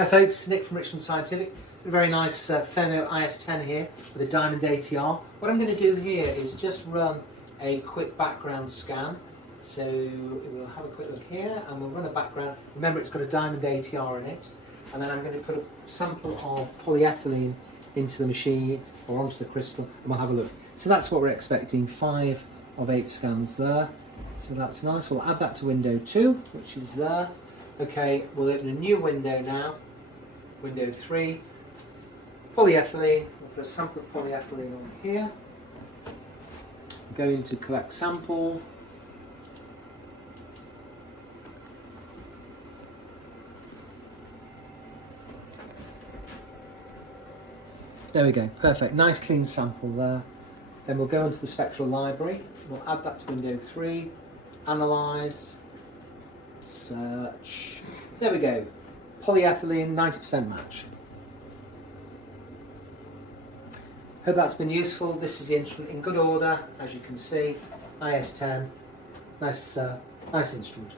Hi folks, Nick from Richmond Scientific. A very nice Thermo IS10 here with a diamond ATR. What I'm going to do here is just run a quick background scan. So we'll have a quick look here and we'll run a background. Remember, it's got a diamond ATR in it. And then I'm going to put a sample of polyethylene into the machine or onto the crystal and we'll have a look. So that's what we're expecting, 5 of 8 scans there. So that's nice. We'll add that to window 2, which is there. Okay, we'll open a new window now, window 3, polyethylene. We'll put a sample of polyethylene on here. Going to collect sample. There we go, perfect, nice clean sample there. Then we'll go into the spectral library. We'll add that to window 3, analyse, search. There we go, polyethylene, 90% match. Hope that's been useful. This is the instrument in good order, as you can see. IS10, nice instrument.